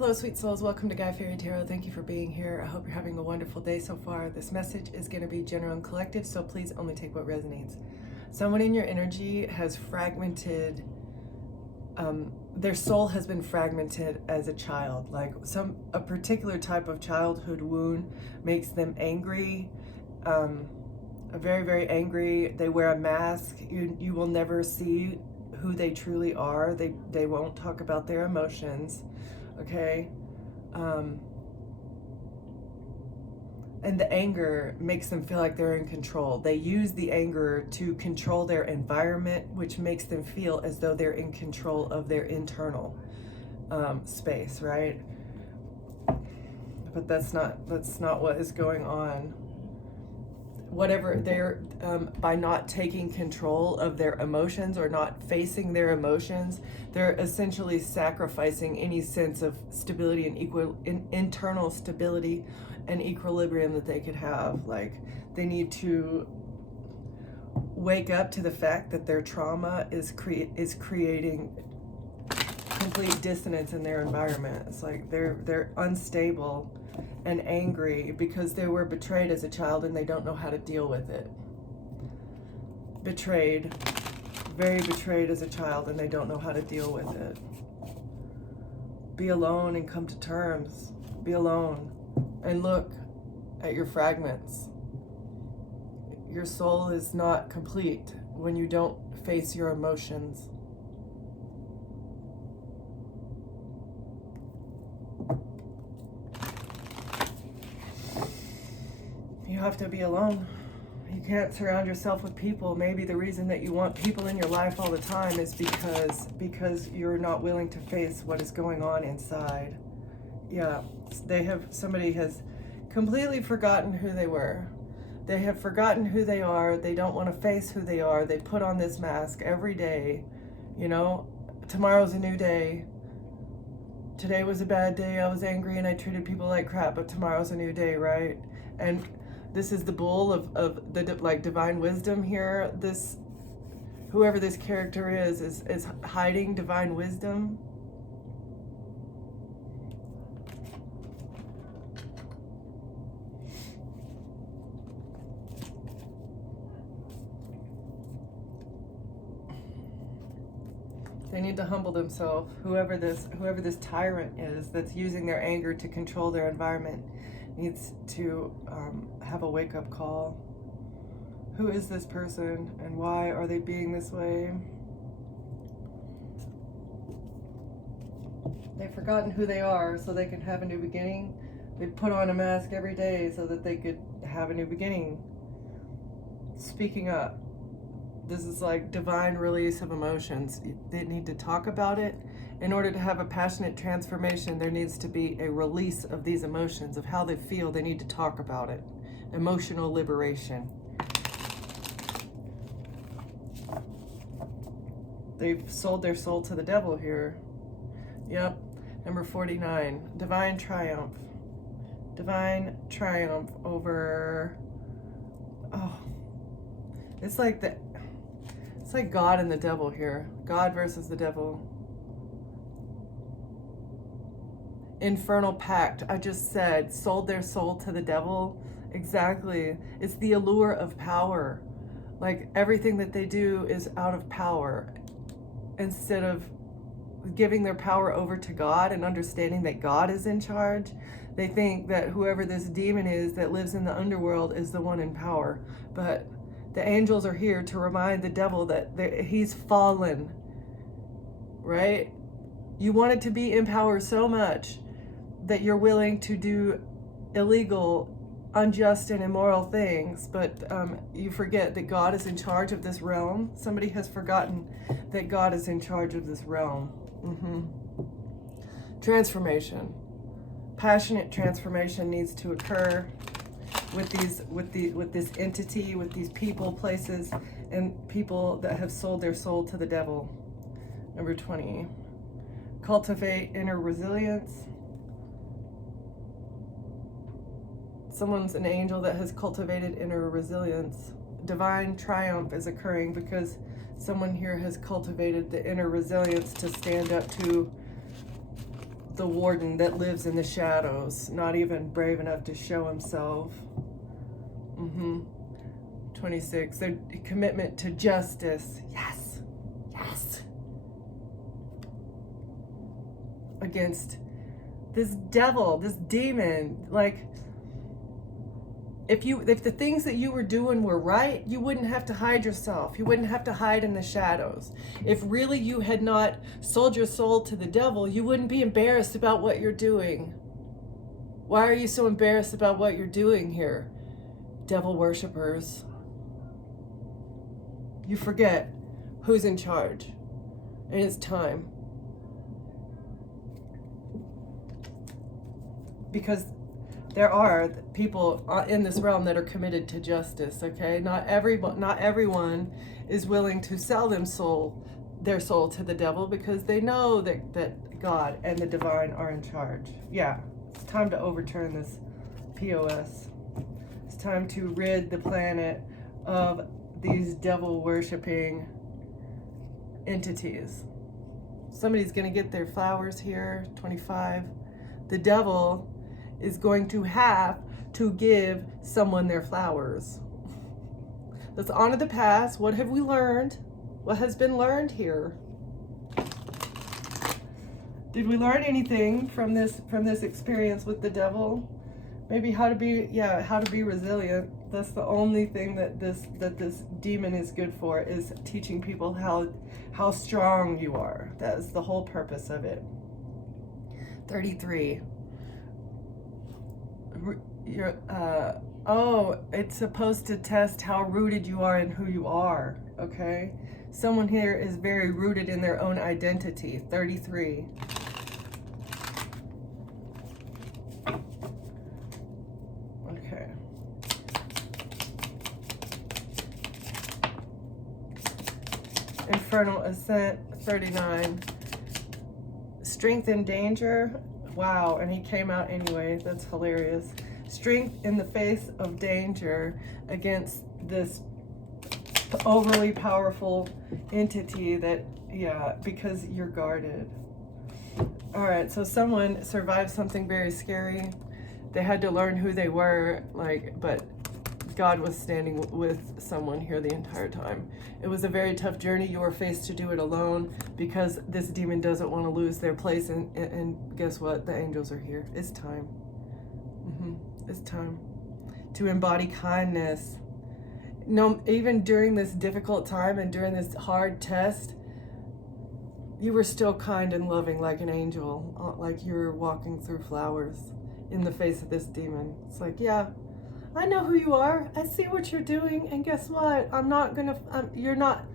Hello, sweet souls. Welcome to Guy Fairy Tarot. Thank you for being here. I hope you're having a wonderful day so far. This message is going to be general and collective, so please only take what resonates. Someone in your energy has fragmented, their soul has been fragmented as a child. Like a particular type of childhood wound makes them angry, very, very angry. They wear a mask. You will never see who they truly are. They won't talk about their emotions. Okay, and the anger makes them feel like they're in control. They use the anger to control their environment, which makes them feel as though they're in control of their internal space, right? But that's not what is going on. Whatever they're by not taking control of their emotions or not facing their emotions, they're essentially sacrificing any sense of stability and internal stability and equilibrium that they could have. Like, they need to wake up to the fact that their trauma is creating complete dissonance in their environment. It's like they're unstable and angry because they were betrayed as a child and they don't know how to deal with it. Betrayed, very betrayed as a child, and they don't know how to deal with it. Be alone and come to terms. Be alone and look at your fragments. Your soul is not complete when you don't face your emotions. You have to be alone. You can't surround yourself with people. Maybe the reason that you want people in your life all the time is because you're not willing to face what is going on inside. Yeah, somebody has completely forgotten who they were. They have forgotten who they are. They don't want to face who they are. They put on this mask every day. You know, tomorrow's a new day. Today was a bad day. I was angry and I treated people like crap, but tomorrow's a new day, right? And this is the bull of the divine wisdom here. Whoever this character is hiding divine wisdom. They need to humble themselves. Whoever this tyrant is that's using their anger to control their environment needs to have a wake-up call. Who is this person and why are they being this way? They've forgotten who they are so they can have a new beginning. They put on a mask every day so that they could have a new beginning. Speaking up. This is like divine release of emotions. They need to talk about it. In order to have a passionate transformation, there needs to be a release of these emotions, of how they feel. They need to talk about it. Emotional liberation. They've sold their soul to the devil here. Yep. Number 49. Divine triumph. Divine triumph over... Oh. It's like God and the devil here. God versus the devil. Infernal pact. I just said, sold their soul to the devil. Exactly. It's the allure of power. Like, everything that they do is out of power. Instead of giving their power over to God and understanding that God is in charge, they think that whoever this demon is that lives in the underworld is the one in power. But the angels are here to remind the devil that he's fallen, right? You want it to be in power so much that you're willing to do illegal, unjust, and immoral things, but you forget that God is in charge of this realm. Somebody has forgotten that God is in charge of this realm. Transformation. Passionate transformation needs to occur with this entity, with these people, places, and people that have sold their soul to the devil. Number 20. Cultivate inner resilience. Someone's an angel that has cultivated inner resilience. Divine triumph is occurring because someone here has cultivated the inner resilience to stand up to the warden that lives in the shadows, not even brave enough to show himself. 26, their commitment to justice. Yes, yes. Against this devil, this demon. Like, if the things that you were doing were right, you wouldn't have to hide yourself. You wouldn't have to hide in the shadows. If really you had not sold your soul to the devil, you wouldn't be embarrassed about what you're doing. Why are you so embarrassed about what you're doing here, devil worshippers? You forget who's in charge, and it's time. Because there are people in this realm that are committed to justice, okay? Not everyone is willing to sell their soul to the devil, because they know that God and the divine are in charge. Yeah, it's time to overturn this POS. It's time to rid the planet of these devil worshiping entities. Somebody's gonna get their flowers here. 25. The devil is going to have to give someone their flowers. Let's honor the past. What have we learned? What has been learned here? Did we learn anything from this experience with the devil? Maybe how to be resilient. That's the only thing that this demon is good for, is teaching people how strong you are. That is the whole purpose of it. 33. It's supposed to test how rooted you are in who you are, okay? Someone here is very rooted in their own identity. 33. Okay. Infernal Ascent. 39. Strength in danger. Wow, and he came out anyway. That's hilarious. Strength in the face of danger against this overly powerful entity that, because you're guarded. All right, so someone survived something very scary. They had to learn who they were, but God was standing with someone here the entire time. It was a very tough journey. You were faced to do it alone, because this demon doesn't want to lose their place. And guess what? The angels are here. It's time. It's time to embody kindness. No, even during this difficult time and during this hard test, you were still kind and loving like an angel, like you're walking through flowers in the face of this demon. It's like, yeah, I know who you are. I see what you're doing. And guess what? You're not,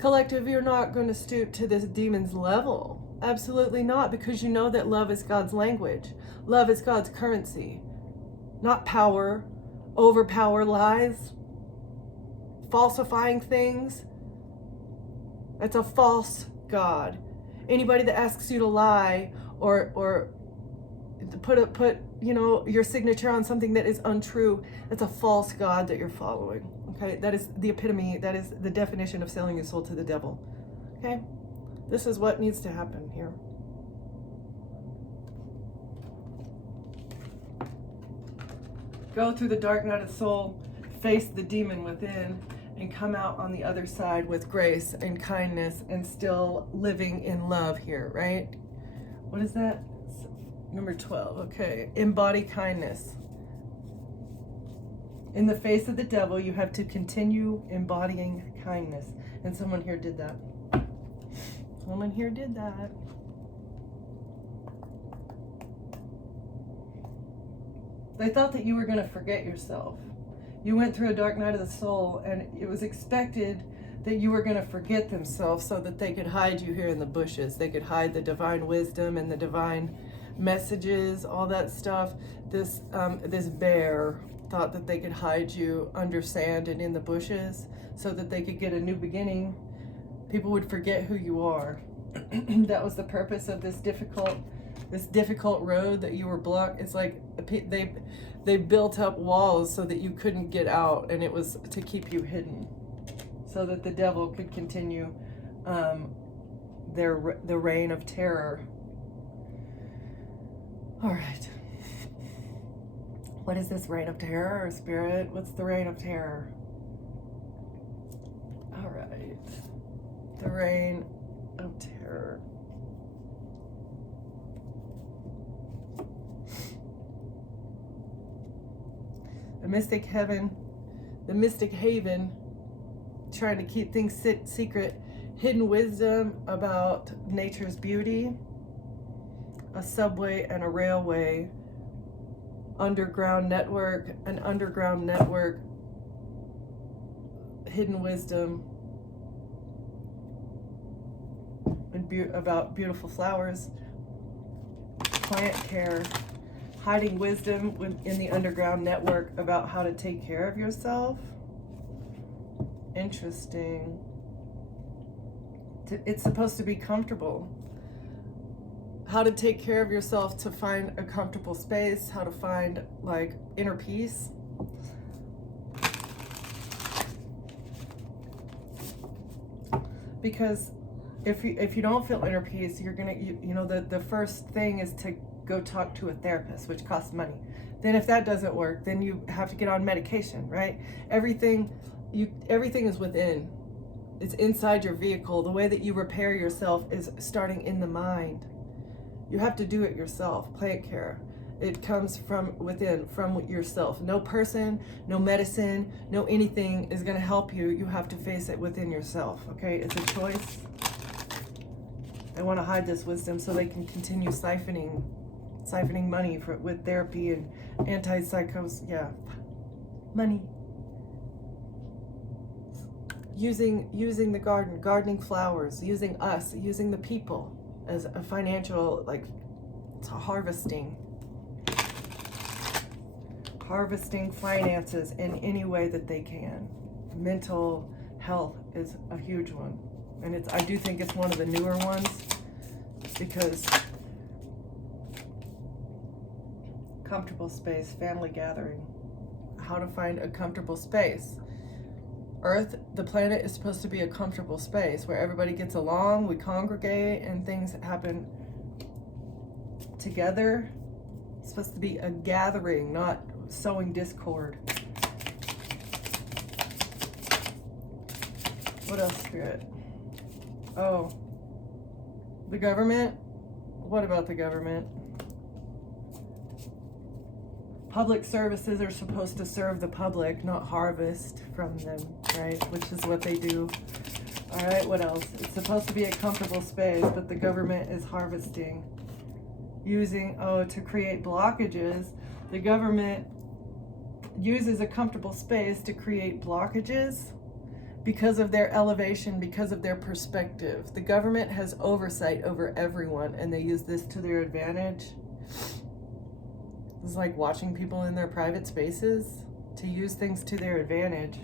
collective, you're not going to stoop to this demon's level. Absolutely not, because you know that love is God's language. Love is God's currency. Not power, overpower lies, falsifying things. That's a false God. Anybody that asks you to lie or put your signature on something that is untrue, that's a false God that you're following. Okay, that is the epitome, that is the definition of selling your soul to the devil. Okay, this is what needs to happen here. Go through the dark night of soul, face the demon within, and come out on the other side with grace and kindness and still living in love here, right? What is that? Number 12, okay. Embody kindness. In the face of the devil, you have to continue embodying kindness. And someone here did that. Someone here did that. They thought that you were going to forget yourself. You went through a dark night of the soul, and it was expected that you were going to forget themselves so that they could hide you here in the bushes. They could hide the divine wisdom and the divine messages, all that stuff. This bear thought that they could hide you under sand and in the bushes so that they could get a new beginning. People would forget who you are. That was the purpose of this difficult road that you were blocked. It's like they built up walls so that you couldn't get out, and it was to keep you hidden so that the devil could continue the reign of terror. All right. What is this, reign of terror or spirit? What's the reign of terror? All right. The reign of terror. The mystic heaven, the mystic haven, trying to keep things secret, hidden wisdom about nature's beauty, a subway and a railway, underground network, an underground network, hidden wisdom and about beautiful flowers, plant care, hiding wisdom in the underground network about how to take care of yourself. Interesting. It's supposed to be comfortable. How to take care of yourself to find a comfortable space, how to find like inner peace. Because if you don't feel inner peace, you're gonna, you know, the first thing is to go talk to a therapist, which costs money. Then if that doesn't work, then you have to get on medication, right? Everything is within. It's inside your vehicle. The way that you repair yourself is starting in the mind. You have to do it yourself. Plant care. It comes from within, from yourself. No person, no medicine, no anything is going to help you. You have to face it within yourself, okay? It's a choice. They want to hide this wisdom so they can continue siphoning money with therapy and anti-psychos, yeah, money. Using the gardening flowers, using us, using the people as a financial, like, harvesting finances in any way that they can. Mental health is a huge one, and I do think it's one of the newer ones, because comfortable space, family gathering, how to find a comfortable space. Earth, the planet, is supposed to be a comfortable space where everybody gets along, we congregate, and things happen together. It's supposed to be a gathering, not sowing discord. What else, Spirit? Oh, the government? What about the government? Public services are supposed to serve the public, not harvest from them, right? Which is what they do. All right, what else? It's supposed to be a comfortable space, but the government is harvesting. To create blockages. The government uses a comfortable space to create blockages because of their elevation, because of their perspective. The government has oversight over everyone, and they use this to their advantage. It's like watching people in their private spaces to use things to their advantage.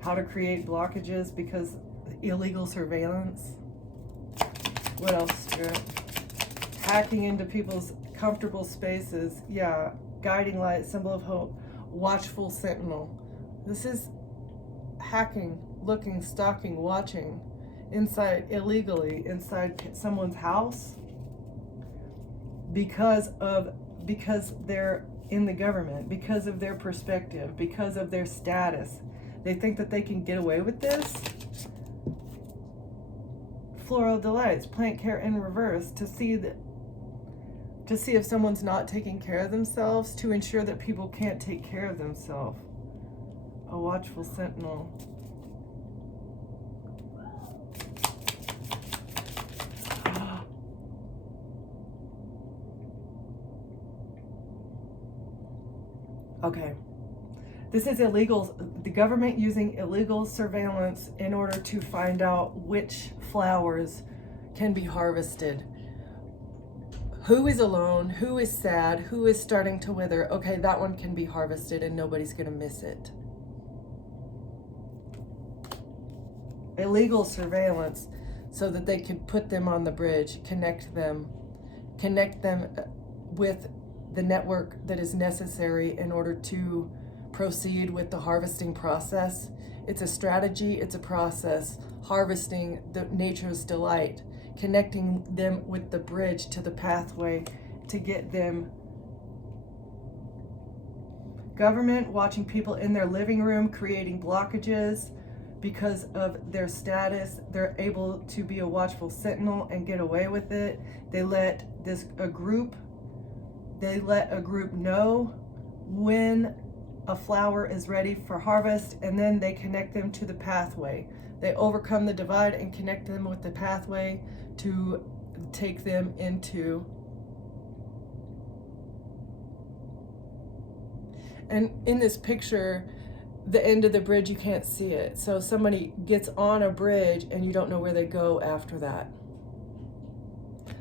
How to create blockages because illegal surveillance. What else, Spirit? Hacking into people's comfortable spaces. Yeah, guiding light, symbol of hope, watchful sentinel. This is hacking, looking, stalking, watching illegally inside someone's house because they're in the government, because of their perspective, because of their status. They think that they can get away with this. Floral delights, plant care in reverse, to see if someone's not taking care of themselves, to ensure that people can't take care of themselves. A watchful sentinel. Okay. This is illegal. The government using illegal surveillance in order to find out which flowers can be harvested. Who is alone? Who is sad? Who is starting to wither? Okay, that one can be harvested and nobody's going to miss it. Illegal surveillance so that they could put them on the bridge, connect them with the network that is necessary in order to proceed with the harvesting process. It's a strategy, it's a process. Harvesting the nature's delight, connecting them with the bridge to the pathway to get them. Government watching people in their living room creating blockages because of their status. They're able to be a watchful sentinel and get away with it. They let a group know when a flower is ready for harvest, and then they connect them to the pathway. They overcome the divide and connect them with the pathway to take them into. And in this picture, the end of the bridge, you can't see it. So somebody gets on a bridge and you don't know where they go after that.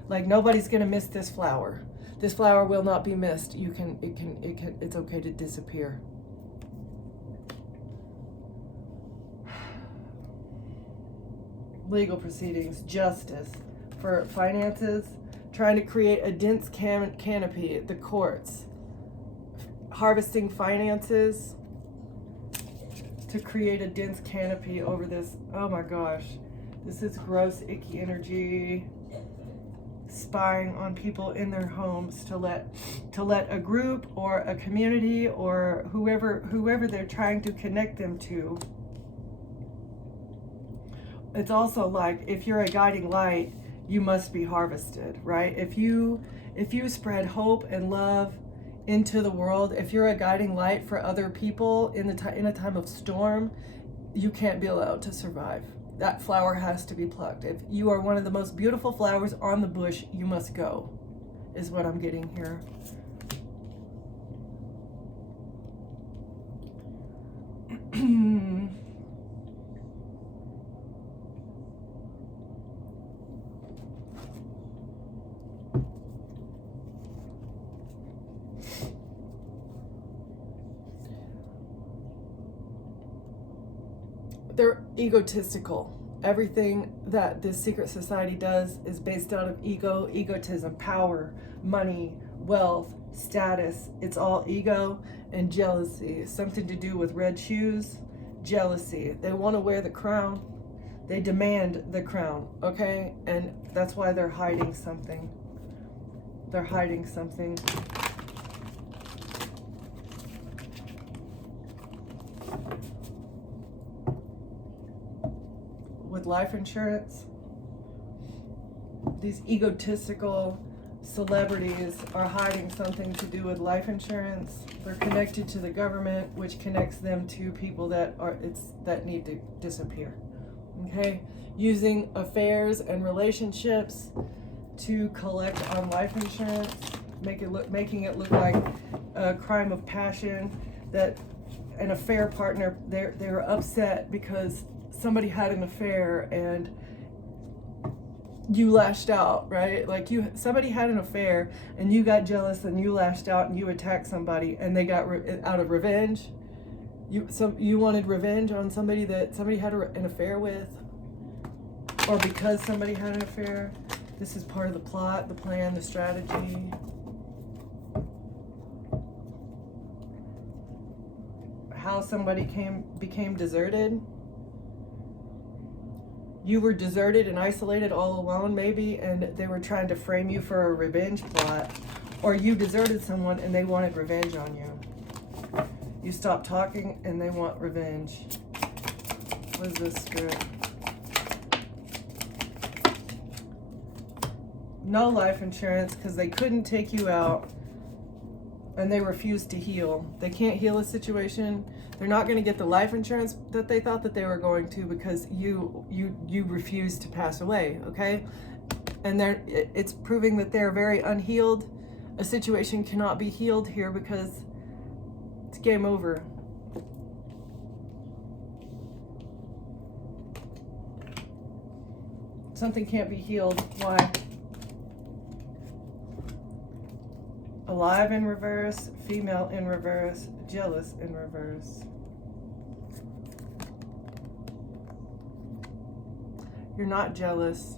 Like, nobody's gonna miss this flower. This flower will not be missed. It's okay to disappear. Legal proceedings, justice for finances, trying to create a dense canopy, the courts, harvesting finances to create a dense canopy over this. Oh my gosh, this is gross, icky energy. Spying on people in their homes to let a group or a community or whoever they're trying to connect them to. It's also like, if you're a guiding light, you must be harvested, right? If you spread hope and love into the world, if you're a guiding light for other people in a time of storm, you can't be allowed to survive. That flower has to be plucked. If you are one of the most beautiful flowers on the bush, you must go, is what I'm getting here. They're egotistical. Everything that this secret society does is based out of ego, egotism, power, money, wealth, status. It's all ego and jealousy. Something to do with red shoes, jealousy. They want to wear the crown. They demand the crown, okay? And that's why they're hiding something. They're hiding something. With life insurance, these egotistical celebrities are hiding something to do with life insurance. They're connected to the government, which connects them to people that need to disappear. Okay, using affairs and relationships to collect on life insurance, making it look like a crime of passion. That an affair partner, they're upset because somebody had an affair and you lashed out, right? Like somebody had an affair and you got jealous and you lashed out and you attacked somebody and they got out of revenge. You wanted revenge on somebody that somebody had an affair with, or because somebody had an affair. This is part of the plot, the plan, the strategy. How somebody became deserted. You were deserted and isolated all alone maybe, and they were trying to frame you for a revenge plot. Or you deserted someone and they wanted revenge on you. You stopped talking and they want revenge. What is this, Spirit? No life insurance because they couldn't take you out and they refused to heal. They can't heal a situation. They're not going to get the life insurance that they thought that they were going to because you refused to pass away, okay? And it's proving that they're very unhealed. A situation cannot be healed here because it's game over. Something can't be healed. Why? Alive in reverse, female in reverse, jealous in reverse. You're not jealous.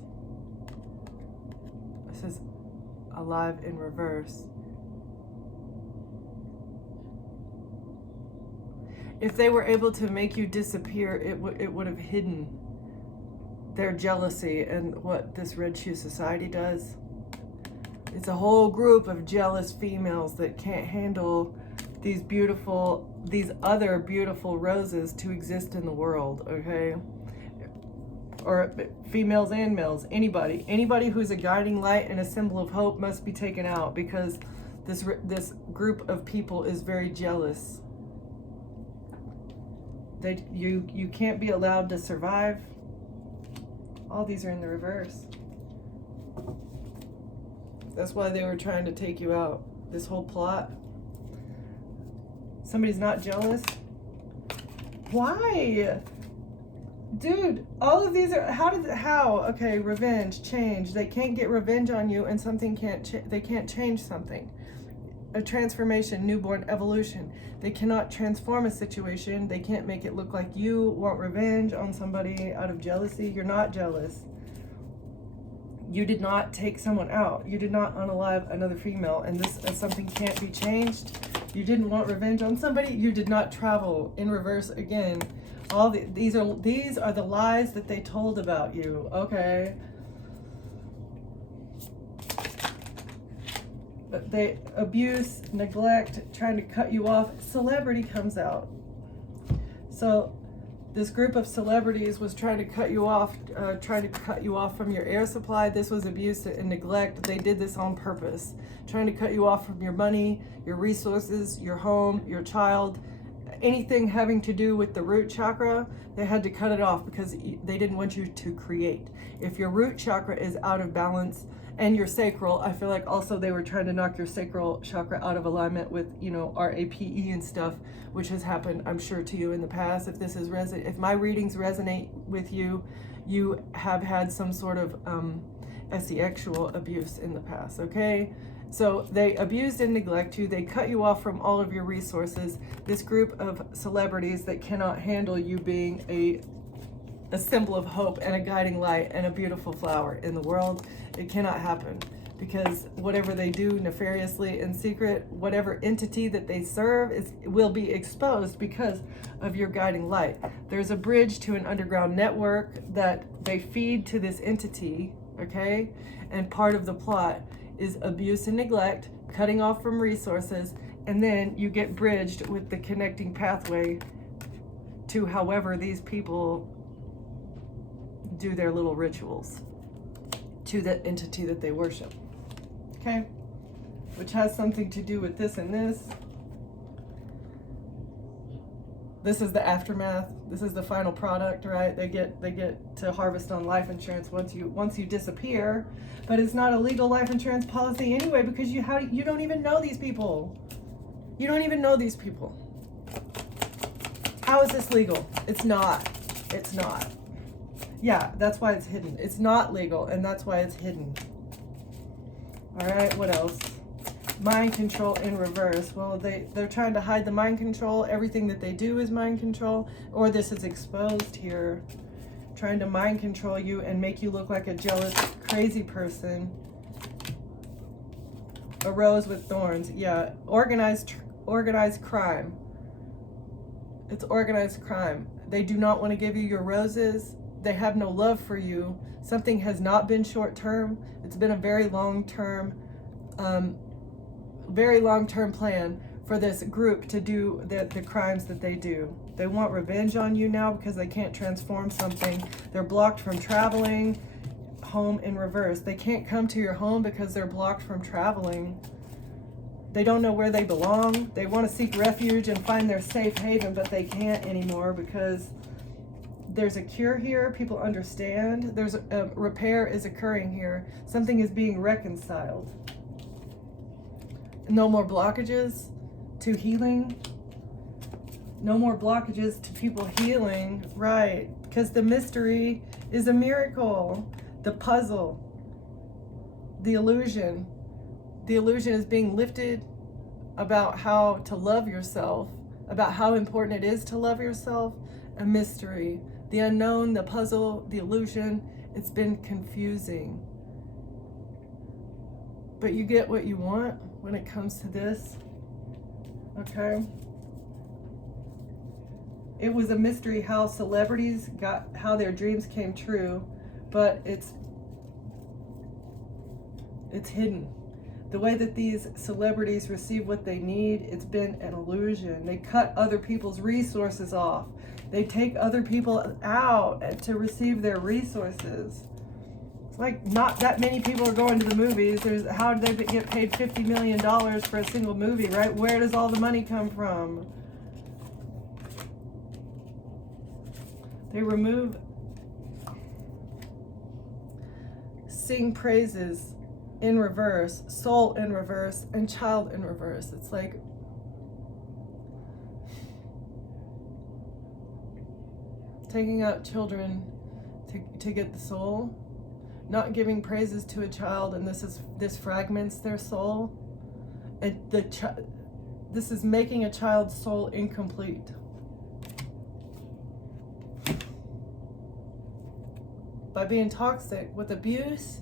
This is alive in reverse. If they were able to make you disappear, it would have hidden their jealousy and what this Red Shoe Society does. It's a whole group of jealous females that can't handle these other beautiful roses to exist in the world, okay? Or females and males, anybody who's a guiding light and a symbol of hope must be taken out, because this group of people is very jealous. You can't be allowed to survive. All these are in the reverse. That's why they were trying to take you out. This whole plot. Somebody's not jealous. Why? Dude, all of these are, how? Okay, revenge, change. They can't get revenge on you, and something they can't change something. A transformation, newborn, evolution. They cannot transform a situation. They can't make it look like you want revenge on somebody out of jealousy. You're not jealous. You did not take someone out. You did not unalive another female, and this something can't be changed. You didn't want revenge on somebody. You did not travel in reverse again. These are the lies that they told about you. Okay. But they abuse, neglect, trying to cut you off. Celebrity comes out. So this group of celebrities was trying to cut you off from your air supply. This was abuse and neglect. They did this on purpose, trying to cut you off from your money, your resources, your home, your child, anything having to do with the root chakra. They had to cut it off because they didn't want you to create. If your root chakra is out of balance, and your sacral, I feel like also they were trying to knock your sacral chakra out of alignment with, RAPE and stuff, which has happened, I'm sure, to you in the past. If this is if my readings resonate with you, you have had some sort of sexual abuse in the past, okay? So they abused and neglect you. They cut you off from all of your resources. This group of celebrities that cannot handle you being a symbol of hope and a guiding light and a beautiful flower in the world. It cannot happen, because whatever they do nefariously in secret, whatever entity that they serve will be exposed because of your guiding light. There's a bridge to an underground network that they feed to this entity, okay? And part of the plot is abuse and neglect, cutting off from resources, and then you get bridged with the connecting pathway to however these people do their little rituals to that entity that they worship, okay? Which has something to do with this and this. This is the aftermath. This is the final product, right? They get to harvest on life insurance once you disappear, but it's not a legal life insurance policy anyway, because you don't even know these people. You don't even know these people. How is this legal? It's not. It's not. Yeah, that's why it's hidden. It's not legal, and that's why it's hidden. All right, what else? Mind control in reverse. Well, they're trying to hide the mind control. Everything that they do is mind control, or this is exposed here. Trying to mind control you and make you look like a jealous, crazy person. A rose with thorns. Yeah, organized crime. It's organized crime. They do not want to give you your roses. They have no love for you. Something has not been short term. It's been a very long term plan for this group to do the crimes that they do. They want revenge on you now because they can't transform something. They're blocked from traveling. Home in reverse. They can't come to your home because they're blocked from traveling. They don't know where they belong. They want to seek refuge and find their safe haven, but they can't anymore because there's a cure here. People understand. There's a repair is occurring here. Something is being reconciled. No more blockages to healing. No more blockages to people healing. Right. Because the mystery is a miracle. The puzzle. The illusion. The illusion is being lifted about how to love yourself. About how important it is to love yourself. A mystery. The unknown, the puzzle, the illusion, it's been confusing. But you get what you want when it comes to this, okay? It was a mystery how celebrities how their dreams came true, but it's hidden. The way that these celebrities receive what they need, it's been an illusion. They cut other people's resources off. They take other people out to receive their resources. It's like not that many people are going to the movies. How do they get paid $50 million for a single movie, right? Where does all the money come from? They remove, sing praises in reverse, soul in reverse, and child in reverse. It's like taking out children to get the soul, not giving praises to a child, and this fragments their soul. And this is making a child's soul incomplete. By being toxic with abuse,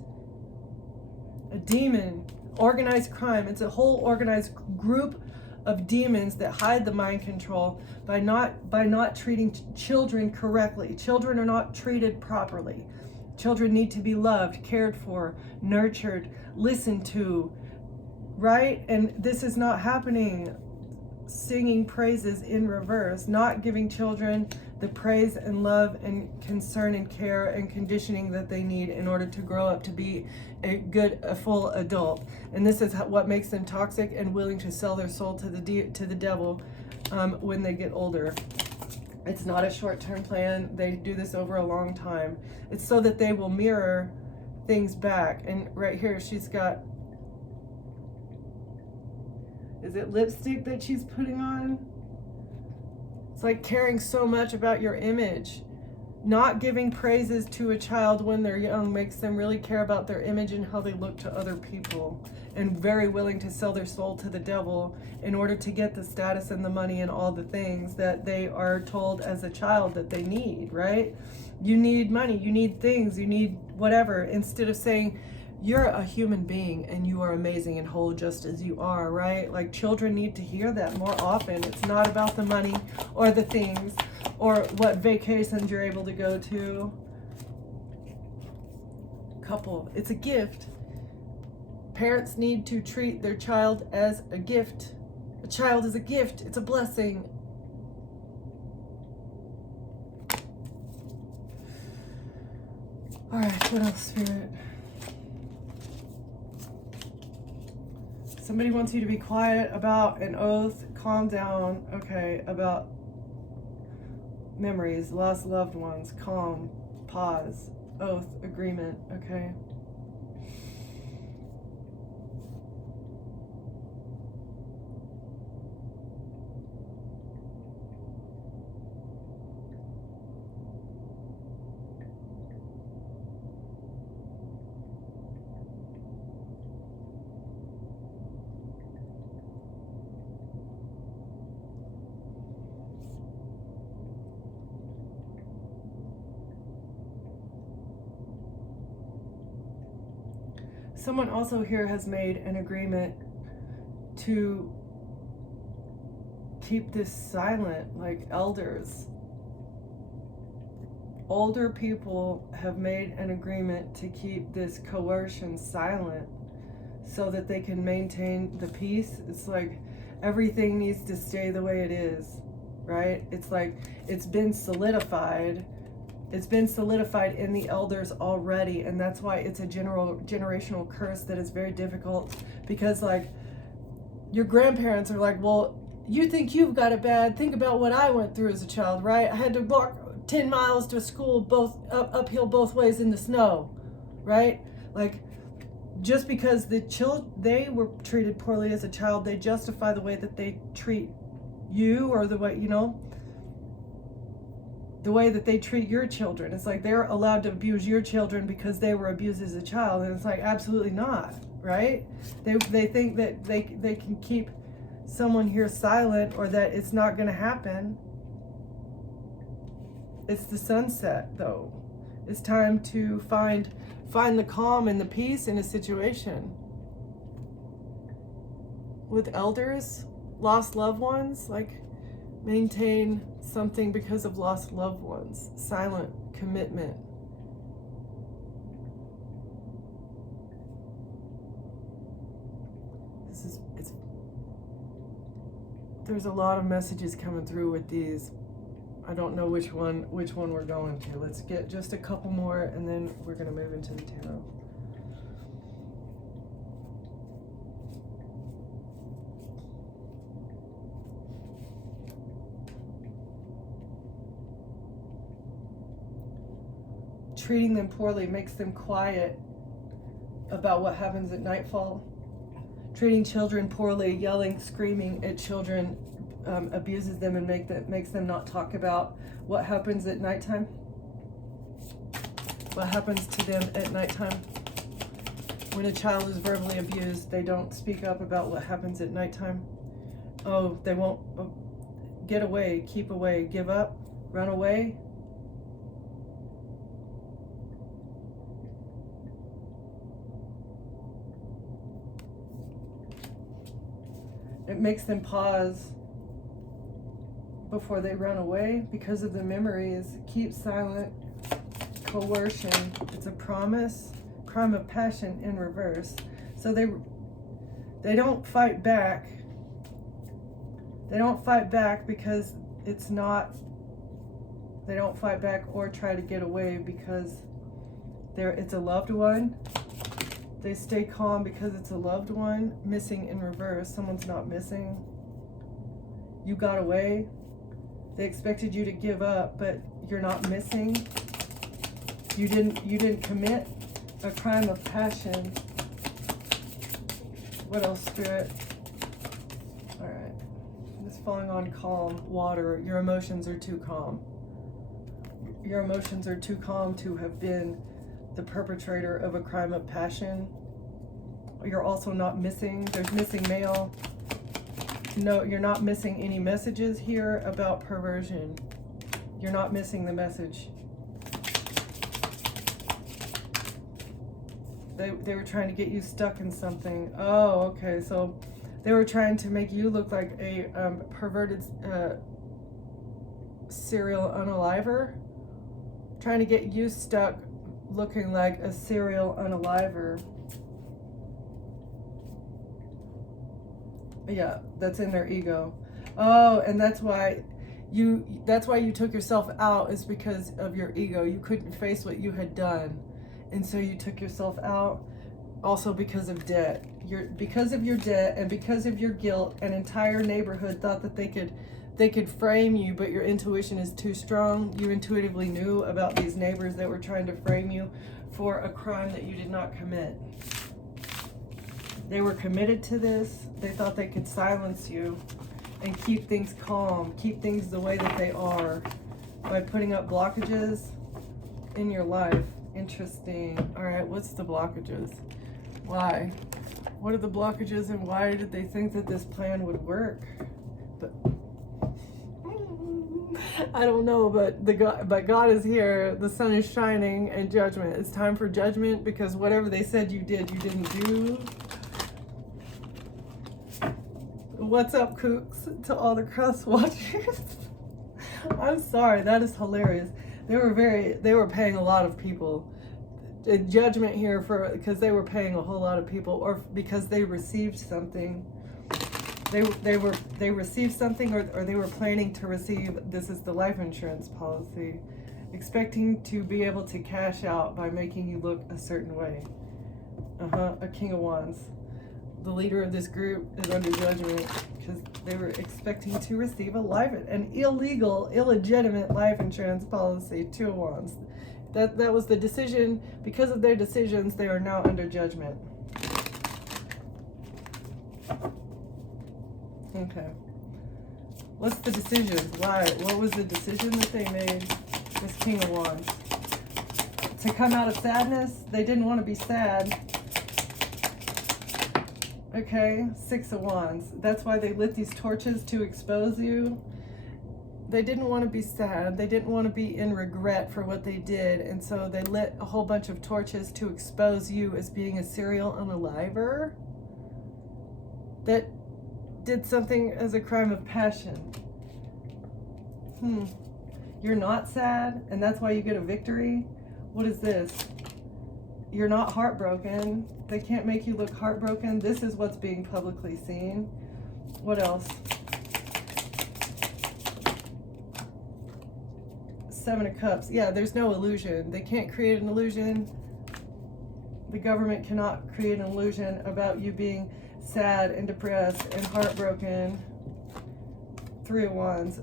a demon, organized crime. It's a whole organized group of demons that hide the mind control by not treating children correctly. Children are not treated properly. Children need to be loved, cared for, nurtured, listened to, right? And this is not happening. Singing praises in reverse, not giving children the praise and love and concern and care and conditioning that they need in order to grow up to be a full adult. And this is what makes them toxic and willing to sell their soul to the devil when they get older. It's not a short-term plan. They do this over a long time. It's so that they will mirror things back. And right here, she's got, is it lipstick that she's putting on? It's like caring so much about your image. Not giving praises to a child when they're young makes them really care about their image and how they look to other people, and very willing to sell their soul to the devil in order to get the status and the money and all the things that they are told as a child that they need, right? You need money, you need things, you need whatever, instead of saying, you're a human being and you are amazing and whole just as you are, right? Like, children need to hear that more often. It's not about the money or the things or what vacations you're able to go to. Couple, it's a gift. Parents need to treat their child as a gift. A child is a gift. It's a blessing. All right, what else, Spirit? Somebody wants you to be quiet about an oath. Calm down. Okay, about memories, lost loved ones. Calm. Pause. Oath. Agreement. Okay. Someone also here has made an agreement to keep this silent, like elders. Older people have made an agreement to keep this coercion silent so that they can maintain the peace. It's like everything needs to stay the way it is, right? It's like it's been solidified. It's been solidified in the elders already, and that's why it's a generational curse that is very difficult, because like your grandparents are like, well, you think you've got it bad, think about what I went through as a child, right? I had to walk 10 miles to a school uphill both ways in the snow, right? Like, just because they were treated poorly as a child, they justify the way that they treat you, or the way, the way that they treat your children. It's like they're allowed to abuse your children because they were abused as a child, and it's like, absolutely not, right? They think that they can keep someone here silent, or that it's not going to happen. It's the sunset, though. It's time to find the calm and the peace in a situation. With elders, lost loved ones, like, maintain something because of lost loved ones. Silent commitment. There's a lot of messages coming through with these. I don't know which one we're going to. Let's get just a couple more and then we're going to move into the tarot. Treating them poorly makes them quiet about what happens at nightfall. Treating children poorly, yelling, screaming at children, abuses them and makes them not talk about what happens at nighttime. What happens to them at nighttime? When a child is verbally abused, they don't speak up about what happens at nighttime. Oh, they won't get away, keep away, give up, run away. It makes them pause before they run away because of the memories. Keep silent, coercion. It's a promise, crime of passion in reverse. So they don't fight back. They don't fight back because it's not, they don't fight back or try to get away because it's a loved one. They stay calm because it's a loved one. Missing in reverse. Someone's not missing. You got away. They expected you to give up, but you're not missing. You didn't commit a crime of passion. What else, Spirit? All right. Just falling on calm water. Your emotions are too calm. Your emotions are too calm to have been the perpetrator of a crime of passion. You're also not missing. There's missing mail. No, you're not missing any messages here about perversion. You're not missing the message. They were trying to get you stuck in something. Oh, okay. So they were trying to make you look like a perverted serial unaliver. Trying to get you stuck looking like a serial unaliver. Yeah, that's in their ego. Oh, and that's why you took yourself out, is because of your ego. You couldn't face what you had done. And so you took yourself out. Also because of debt. Because of your debt and because of your guilt, an entire neighborhood thought that they could frame you, but your intuition is too strong. You intuitively knew about these neighbors that were trying to frame you for a crime that you did not commit. They were committed to this. They thought they could silence you and keep things calm, keep things the way that they are by putting up blockages in your life. Interesting. All right, what's the blockages? Why? What are the blockages and why did they think that this plan would work? But I don't know, but God is here. The sun is shining and judgment. It's time for judgment because whatever they said you did, you didn't do. What's up, kooks, to all the cross watchers? I'm sorry, that is hilarious. They were paying a lot of people. Judgment here because they were paying a whole lot of people, or because they received something. They received something, or they were planning to receive. This is the life insurance policy, expecting to be able to cash out by making you look a certain way. A King of Wands. The leader of this group is under judgment because they were expecting to receive an illegal, illegitimate life insurance policy. 2 of Wands. That was the decision. Because of their decisions, they are now under judgment. Okay. What's the decision? Why? What was the decision that they made? This King of Wands. To come out of sadness. They didn't want to be sad. Okay, 6 of Wands. That's why they lit these torches to expose you. They didn't want to be sad. They didn't want to be in regret for what they did. And so they lit a whole bunch of torches to expose you as being a serial unaliver that did something as a crime of passion. You're not sad, and that's why you get a victory? What is this? you're not heartbroken. They can't make you look heartbroken. This is what's being publicly seen. What else? Seven of Cups. Yeah, there's no illusion. They can't create an illusion. The government cannot create an illusion about you being sad and depressed and heartbroken. Three of Wands.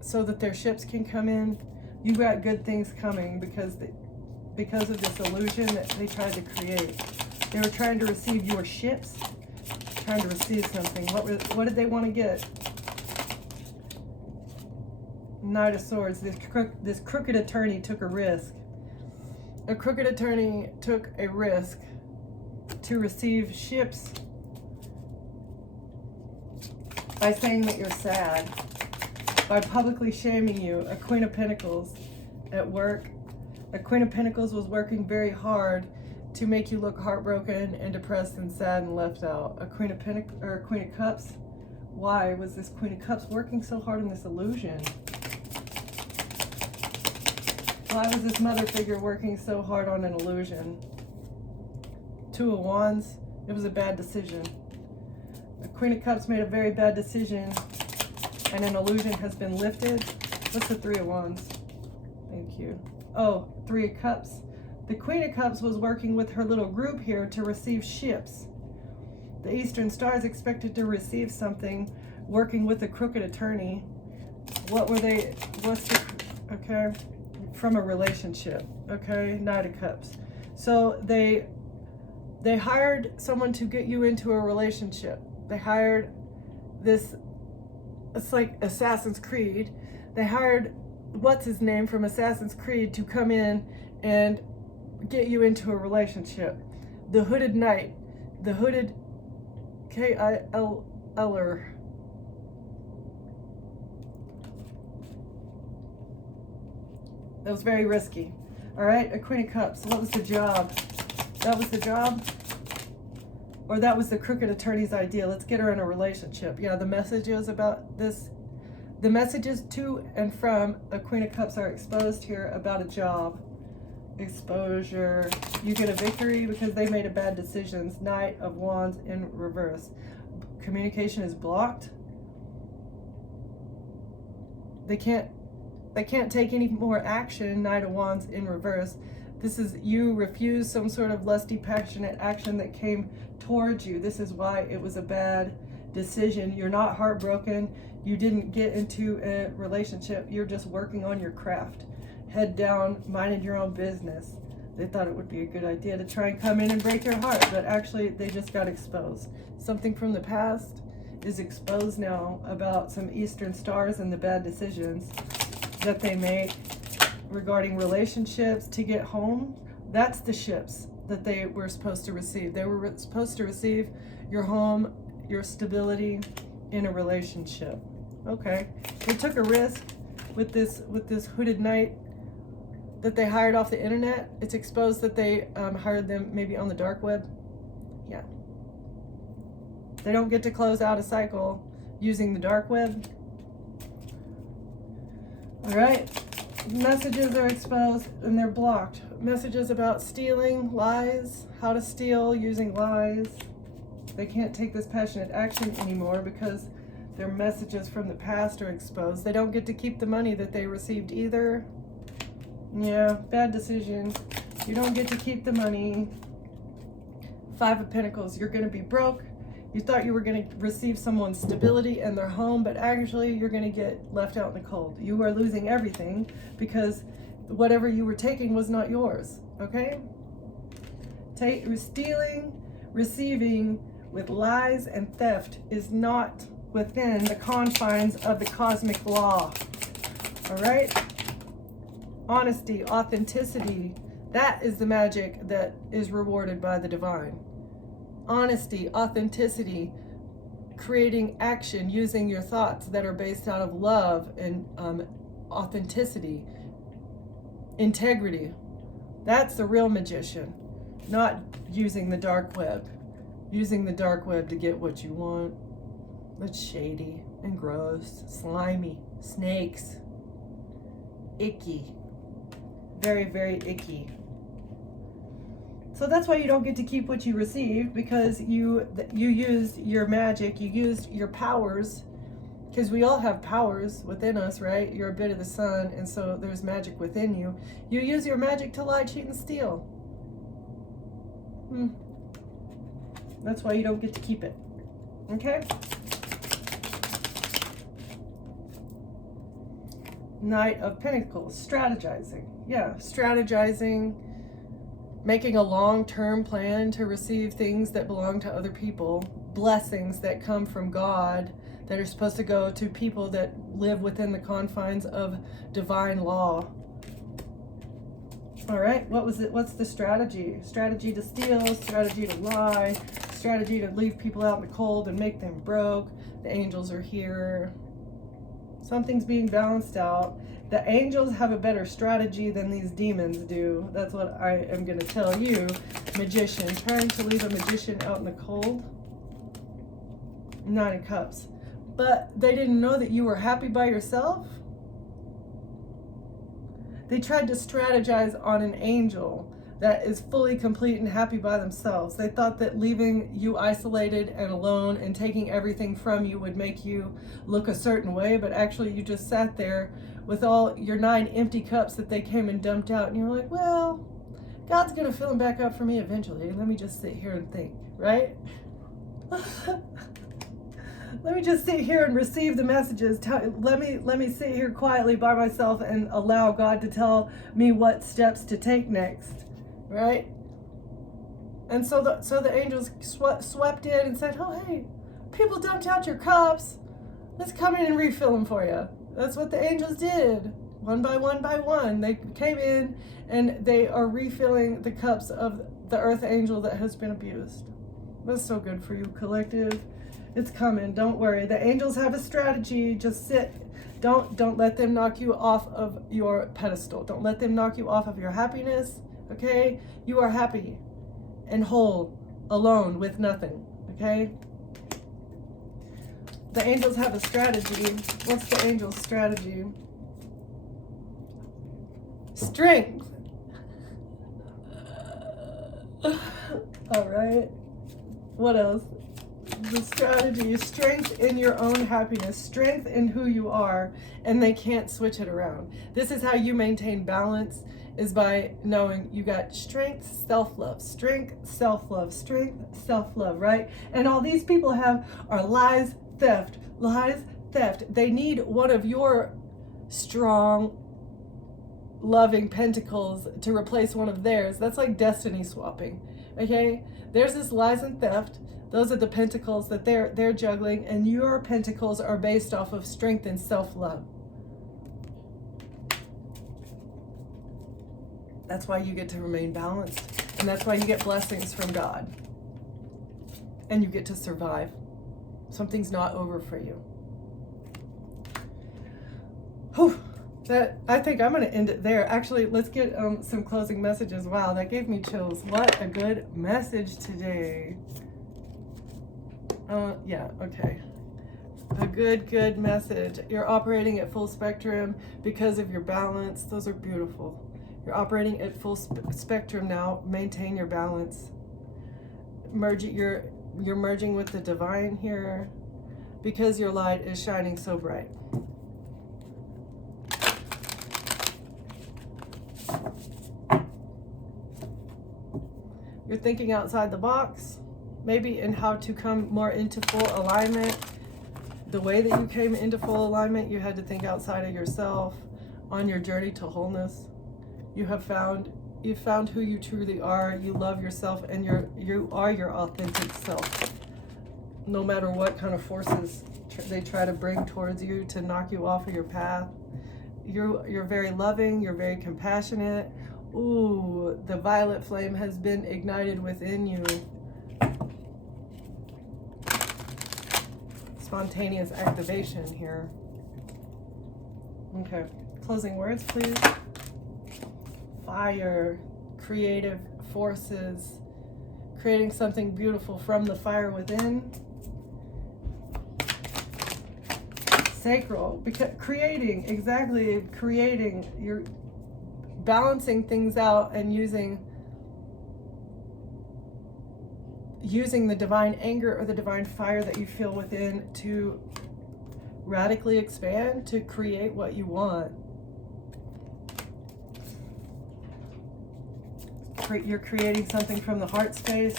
So that their ships can come in. You got good things coming because of this illusion that they tried to create. They were trying to receive your ships, trying to receive something. What did they want to get? Knight of Swords. This crooked attorney took a risk. A crooked attorney took a risk to receive ships by saying that you're sad, by publicly shaming you. A Queen of Pentacles at work. A Queen of Pentacles was working very hard to make you look heartbroken and depressed and sad and left out. A Queen of Queen of Cups. Why was this Queen of Cups working so hard on this illusion? Why was this mother figure working so hard on an illusion? Two of Wands. It was a bad decision. The Queen of Cups made a very bad decision, and an illusion has been lifted. What's the Three of Wands? Thank you. Oh, Three of Cups. The Queen of Cups was working with her little group here to receive ships. The Eastern Star is expected to receive something, working with a crooked attorney. What were they? What's the? Okay. From a relationship. Okay. Knight of Cups. So they hired someone to get you into a relationship. They hired this, it's like Assassin's Creed. They hired what's his name from Assassin's Creed to come in and get you into a relationship. The Hooded Knight. The Hooded K-I-L-L-er. That was very risky. All right, a Queen of Cups. What was the job? That was the job? Or that was the crooked attorney's idea. Let's get her in a relationship. Yeah, the messages about this, the messages to and from a Queen of Cups are exposed here about a job. Exposure. You get a victory because they made a bad decisions. Knight of Wands in reverse. Communication is blocked. They can't take any more action. Knight of Wands in reverse. This is you refuse some sort of lusty, passionate action that came towards you. This is why it was a bad decision. You're not heartbroken. You didn't get into a relationship. You're just working on your craft. Head down, minding your own business. They thought it would be a good idea to try and come in and break your heart, but actually they just got exposed. Something from the past is exposed now about some Eastern Stars and the bad decisions that they make regarding relationships to get home. That's the ships that they were supposed to receive. They were supposed to receive your home, your stability in a relationship. Okay, they took a risk with this Hooded Knight that they hired off the internet. It's exposed that they hired them maybe on the dark web. Yeah, they don't get to close out a cycle using the dark web. All right, messages are exposed and they're blocked. Messages about stealing, lies, how to steal using lies. They can't take this passionate action anymore because their messages from the past are exposed. They don't get to keep the money that they received either. Yeah, bad decision. You don't get to keep the money. Five of Pentacles, you're going to be broke. You thought you were going to receive someone's stability in their home, but actually you're going to get left out in the cold. You are losing everything because whatever you were taking was not yours, okay? Stealing, receiving with lies and theft is not within the confines of the cosmic law, all right? Honesty, authenticity, that is the magic that is rewarded by the divine. Honesty, authenticity, creating action using your thoughts that are based out of love and authenticity, integrity. That's the real magician, not using the dark web. Using the dark web to get what you want. That's shady and gross, slimy, snakes, icky, very, very icky. So that's why you don't get to keep what you receive, because you used your magic, you used your powers, because we all have powers within us, right? You're a bit of the sun, and so there's magic within you. You use your magic to lie, cheat, and steal. That's why you don't get to keep it. Okay? Knight of Pentacles, strategizing. Yeah, strategizing, making a long-term plan to receive things that belong to other people, blessings that come from God that are supposed to go to people that live within the confines of divine law. All right, what was it? What's the strategy? Strategy to steal, strategy to lie, strategy to leave people out in the cold and make them broke. The angels are here. Something's being balanced out. The angels have a better strategy than these demons do. That's what I am going to tell you. Magician, trying to leave a magician out in the cold. 9 of Cups. But they didn't know that you were happy by yourself. They tried to strategize on an angel that is fully complete and happy by themselves. They thought that leaving you isolated and alone and taking everything from you would make you look a certain way, but actually you just sat there with all your 9 empty cups that they came and dumped out, and you're like, well, God's gonna fill them back up for me eventually. Let me just sit here and think, right? Let me just sit here and receive the messages. Let me sit here quietly by myself and allow God to tell me what steps to take next, right? And so the angels swept in and said, oh, hey, people dumped out your cups. Let's come in and refill them for you. That's what the angels did. One by one by one. They came in and they are refilling the cups of the earth angel that has been abused. That's so good for you, collective. It's coming. Don't worry. The angels have a strategy. Just sit. Don't let them knock you off of your pedestal. Don't let them knock you off of your happiness. Okay? You are happy and whole, alone with nothing. Okay? The angels have a strategy. What's the angel's strategy? Strength. All right. What else? The strategy is strength in your own happiness, strength in who you are, and they can't switch it around. This is how you maintain balance, is by knowing you got strength, self-love, strength, self-love, strength, self-love, right? And all these people have are lies, theft, lies, theft. They need one of your strong, loving pentacles to replace one of theirs. That's like destiny swapping, okay? Theirs is lies and theft. Those are the pentacles that they're juggling, and your pentacles are based off of strength and self-love. That's why you get to remain balanced, and that's why you get blessings from God. And you get to survive. Something's not over for you. Whew. I think I'm going to end it there. Actually, let's get some closing messages. Wow, that gave me chills. What a good message today. Yeah, okay. A good message. You're operating at full spectrum because of your balance. Those are beautiful. You're operating at full spectrum now. Maintain your balance. You're merging with the divine here because your light is shining so bright. You're thinking outside the box, maybe in how to come more into full alignment. The way that you came into full alignment, you had to think outside of yourself on your journey to wholeness. You found who you truly are. You love yourself, and you are your authentic self. No matter what kind of forces they try to bring towards you to knock you off of your path. You're very loving, you're very compassionate. Ooh, the violet flame has been ignited within you. Spontaneous activation here. Okay, closing words, please. Fire, creative forces, creating something beautiful from the fire within. Sacral, because creating, you're balancing things out and using using the divine anger or the divine fire that you feel within to radically expand, to create what you want. You're creating something from the heart space,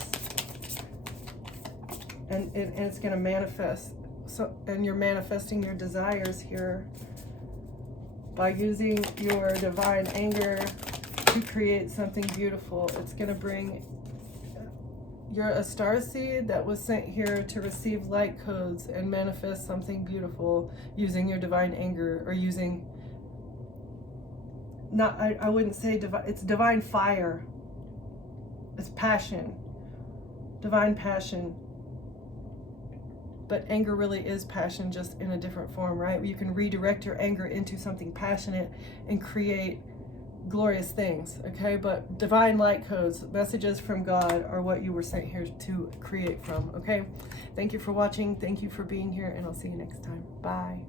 and it's going to manifest. So, and you're manifesting your desires here by using your divine anger to create something beautiful. It's going to bring, you're a star seed that was sent here to receive light codes and manifest something beautiful using your divine anger, or using, not, I wouldn't say divine, it's divine fire. It's passion, divine passion. But anger really is passion, just in a different form, right? You can redirect your anger into something passionate and create glorious things, okay? But divine light codes, messages from God, are what you were sent here to create from, okay? Thank you for watching. Thank you for being here, and I'll see you next time. Bye.